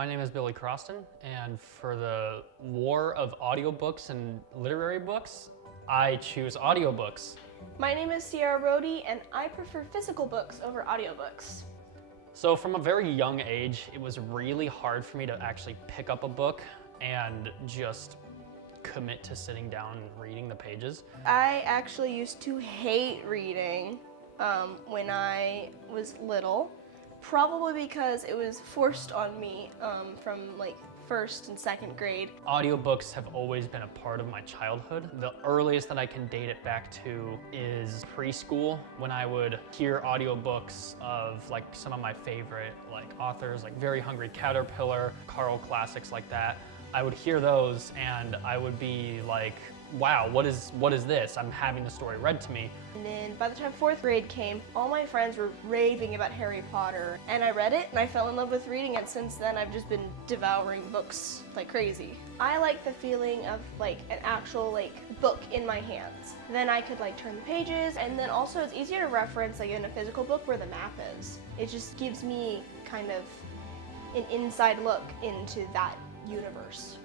My name is Billy Croston, and for the war of audiobooks and literary books, I choose audiobooks. My name is Sierra Rohde, and I prefer physical books over audiobooks. So from a very young age, it was really hard for me to actually pick up a book and just commit to sitting down and reading the pages. I actually used to hate reading when I was little, probably because it was forced on me from like first and second grade. Audiobooks have always been a part of my childhood. The earliest that I can date it back to is preschool, when I would hear audiobooks of like some of my favorite authors, like Very Hungry Caterpillar, Carl classics like that. I would hear those and I would be like, wow, what is this? I'm having the story read to me. And then by the time fourth grade came, all my friends were raving about Harry Potter, and I read it and I fell in love with reading, and since then I've just been devouring books like crazy. I like the feeling of like an actual book in my hands. Then I could turn the pages, and then also it's easier to reference in a physical book where the map is. It just gives me kind of an inside look into that universe.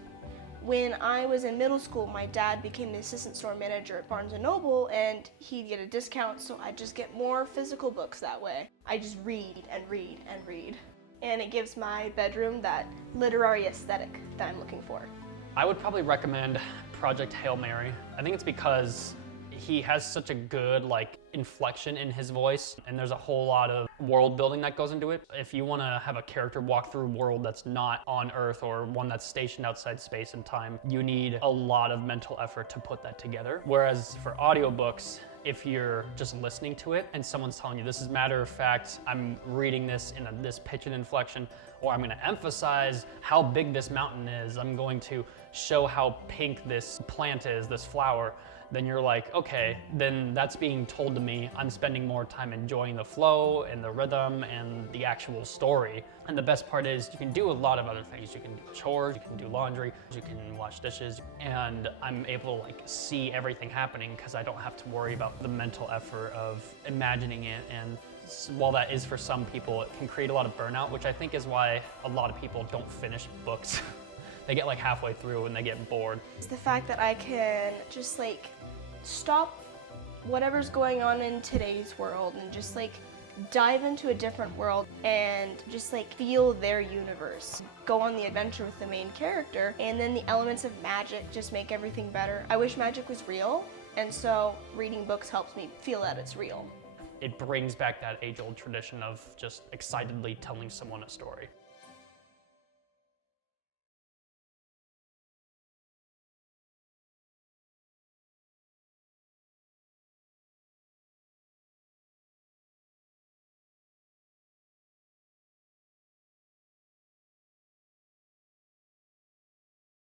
When I was in middle school, my dad became the assistant store manager at Barnes & Noble, and he'd get a discount, so I'd just get more physical books that way. I just read and read and read. And it gives my bedroom that literary aesthetic that I'm looking for. I would probably recommend Project Hail Mary. I think it's because he has such a good inflection in his voice, and there's a whole lot of world building that goes into it. If you want to have a character walk through a world that's not on Earth or one that's stationed outside space and time, you need a lot of mental effort to put that together. Whereas for audiobooks, if you're just listening to it and someone's telling you, this is matter of fact, I'm reading this in this pitch and inflection, or I'm going to emphasize how big this mountain is, I'm going to show how pink this plant is, this flower, then you're like, okay, then that's being told to me. I'm spending more time enjoying the flow and the rhythm and the actual story. And the best part is you can do a lot of other things. You can do chores, you can do laundry, you can wash dishes, and I'm able to see everything happening because I don't have to worry about the mental effort of imagining it. And while that is for some people, it can create a lot of burnout, which I think is why a lot of people don't finish books. They get halfway through and they get bored. It's the fact that I can just stop whatever's going on in today's world and just dive into a different world and just feel their universe. Go on the adventure with the main character, and then the elements of magic just make everything better. I wish magic was real, and so reading books helps me feel that it's real. It brings back that age-old tradition of just excitedly telling someone a story.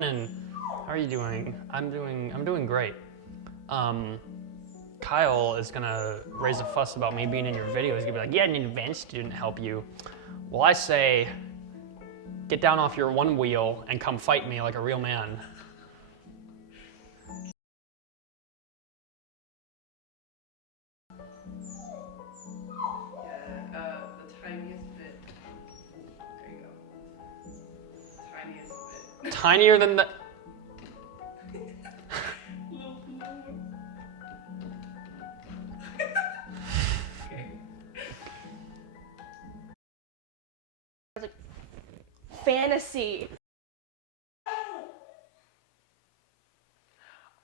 And how are you doing? I'm doing great. Kyle is gonna raise a fuss about me being in your video. He's gonna be like, yeah, an advanced student help you. Well, I say, get down off your one wheel and come fight me like a real man. The tiniest bit. There you go. Tiniest bit. Tinier than the... Okay. Fantasy.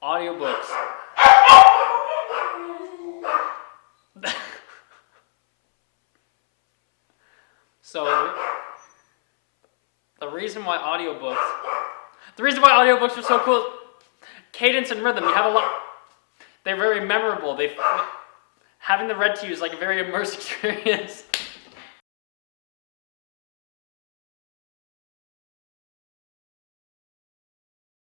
Audiobooks. So the reason why audiobooks are so cool, cadence and rhythm. You have a lot. They're very memorable. Having them read to you is a very immersive experience.